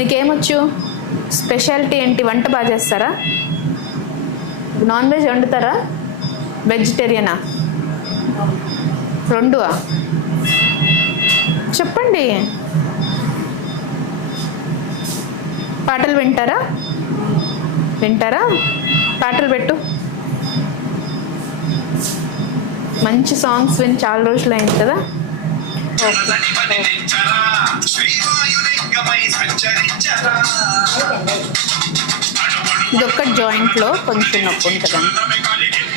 నీకేమొచ్చు? Speciality ఏంటి? వంట బాగా చేస్తారా? నాన్ వెజ్ వండుతారా? వెజిటేరియనా? రెండువా? చెప్పండి. పాటలు వింటారా? పాటలు పెట్టు. మంచి సాంగ్స్ విని చాలా రోజులు అయింది కదా. ఇది ఒక్క జాయింట్లో కొంచెం నొప్పి ఉంటుందండి.